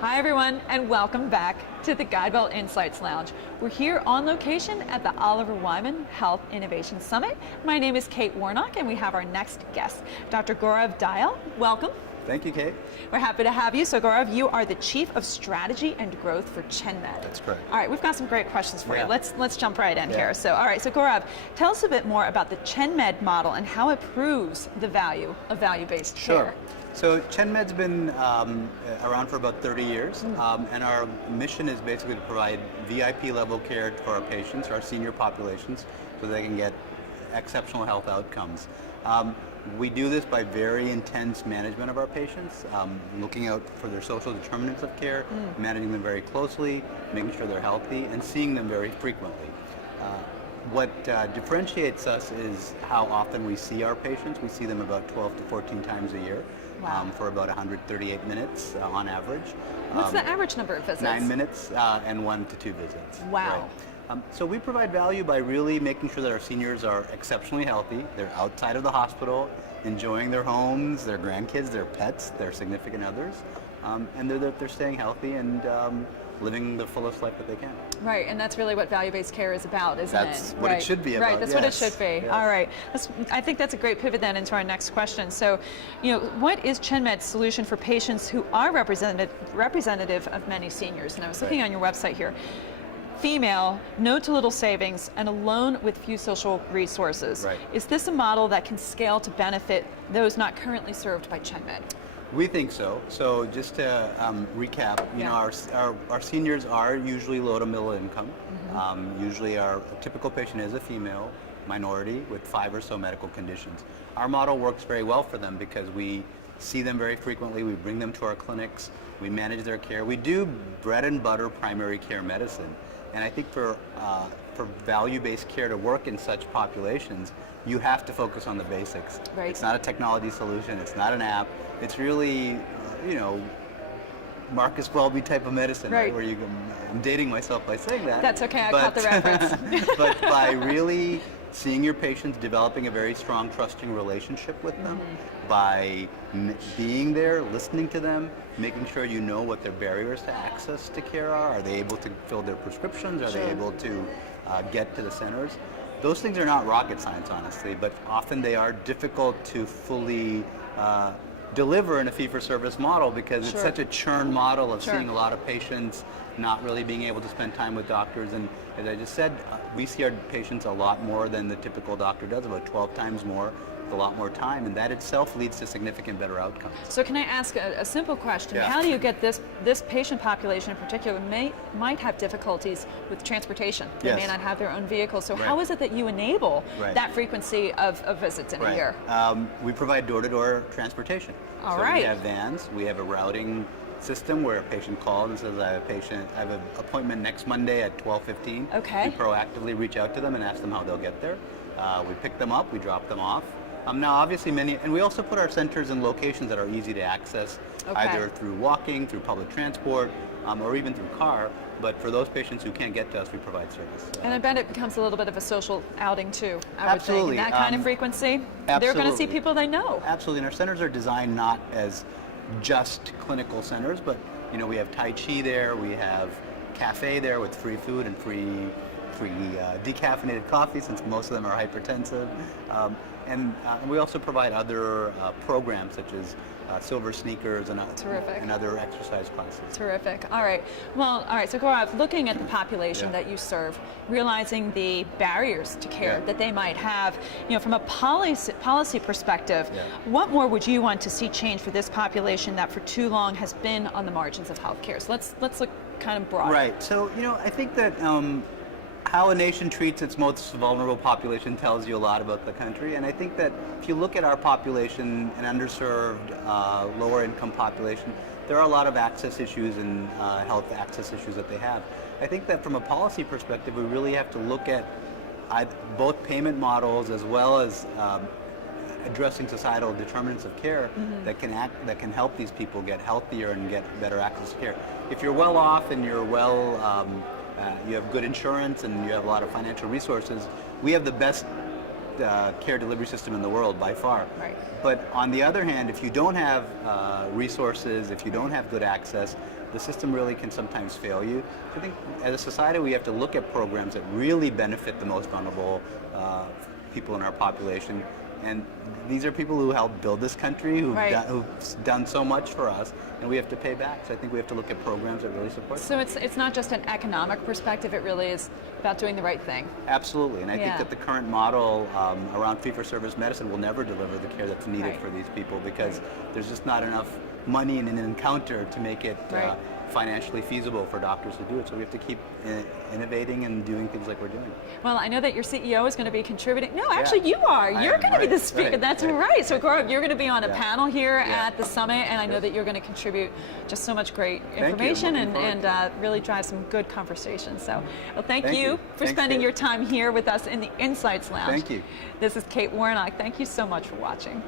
Hi everyone, and welcome back to the GuideWell Insights Lounge. We're here on location at the Oliver Wyman Health Innovation Summit. My name is Kate Warnock, and we have our next guest, Dr. Gaurov Dayal. Welcome. Thank you, Kate. We're happy to have you. So Gaurav, you are the Chief of Strategy and Growth for ChenMed. That's correct. All right, we've got some great questions for you. Let's jump right in here. So, all right, so Gaurav, tell us a bit more about the ChenMed model and how it proves the value of value-based care. So ChenMed's been around for about 30 years, and our mission is basically to provide VIP level care for our patients, our senior populations, so they can get exceptional health outcomes. We do this by very intense management of our patients, looking out for their social determinants of care, managing them very closely, making sure they're healthy, and seeing them very frequently. What differentiates us is how often we see our patients. We see them about 12 to 14 times a year. Wow. For about 138 minutes on average. What's the average number of visits? 9 minutes and 1 to 2 visits. Wow. Right. So we provide value by really making sure that our seniors are exceptionally healthy. They're outside of the hospital, enjoying their homes, their grandkids, their pets, their significant others, and they're staying healthy and living the fullest life that they can. Right, and that's really what value-based care is about, isn't it? That's what it should be about. Right, that's what it should be. Yes. All right. I think that's a great pivot then into our next question. So, what is ChenMed's solution for patients who are representative of many seniors? And I was looking on your website here. Female, no to little savings, and alone with few social resources. Right. Is this a model that can scale to benefit those not currently served by ChenMed? We think so. So just to recap, our seniors are usually low to middle income. Usually our typical patient is a female minority with 5 or so medical conditions. Our model works very well for them because we see them very frequently. We bring them to our clinics. We manage their care. We do bread and butter primary care medicine. And I think for value-based care to work in such populations, you have to focus on the basics. Right. It's not a technology solution. It's not an app. It's really, Marcus Welby type of medicine, right? Where I'm dating myself by saying that. That's okay. I caught the reference. But by really seeing your patients, developing a very strong, trusting relationship with them, by being there, listening to them, making sure you know what their barriers to access to care are. Are they able to fill their prescriptions? Are they able to get to the centers? Those things are not rocket science, honestly, but often they are difficult to fully deliver in a fee-for-service model because it's such a churn model of seeing a lot of patients, not really being able to spend time with doctors. And as I just said, we see our patients a lot more than the typical doctor does, about 12 times more, with a lot more time, and that itself leads to significant better outcomes. So can I ask a simple question? Yeah. How do you get this patient population in particular might have difficulties with transportation? They may not have their own vehicle. So how is it that you enable that frequency of visits in a year? We provide door-to-door transportation. We have vans. We have a routing system where a patient calls and says, I have an appointment next Monday at 12:15. Okay. We proactively reach out to them and ask them how they'll get there. We pick them up, we drop them off. Now obviously and we also put our centers in locations that are easy to access, either through walking, through public transport, or even through car. But for those patients who can't get to us, we provide service. And I bet it becomes a little bit of a social outing too, I would Absolutely. think. In that kind of frequency, they're going to see people they know. Absolutely, and our centers are designed not as just clinical centers, but we have Tai Chi there, we have cafe there with free food and free decaffeinated coffee, since most of them are hypertensive. And we also provide other programs such as silver sneakers and other exercise classes. Terrific. All right. Well, all right. So Gaurav, looking at the population that you serve, realizing the barriers to care that they might have, from a policy perspective, what more would you want to see change for this population that for too long has been on the margins of healthcare? So let's look kind of broad. Right. So I think that how a nation treats its most vulnerable population tells you a lot about the country. And I think that if you look at our population, an underserved, lower income population, there are a lot of access issues and health access issues that they have. I think that from a policy perspective, we really have to look at both payment models as well as addressing societal determinants of care that can help these people get healthier and get better access to care. If you're well off and you're you have good insurance and you have a lot of financial resources, we have the best care delivery system in the world by far. Right. But on the other hand, if you don't have resources, if you don't have good access, the system really can sometimes fail you. So I think as a society we have to look at programs that really benefit the most vulnerable people in our population. And these are people who helped build this country, who've done so much for us, and we have to pay back. So I think we have to look at programs that really support So them. it's not just an economic perspective, it really is about doing the right thing. Absolutely, and I think that the current model around fee-for-service medicine will never deliver the care that's needed for these people, because there's just not enough money in an encounter to make it financially feasible for doctors to do it. So we have to keep innovating and doing things like we're doing. Well, I know that your CEO is going to be contributing. No, actually you are. You're going to be the speaker. That's right. So Gaurav, you're going to be on a panel here at the summit, and I know that you're going to contribute just so much great information and really drive some good conversations. So, well, thank you for spending your time here with us in the Insights Lounge. Thank you. This is Kate Warnock. Thank you so much for watching.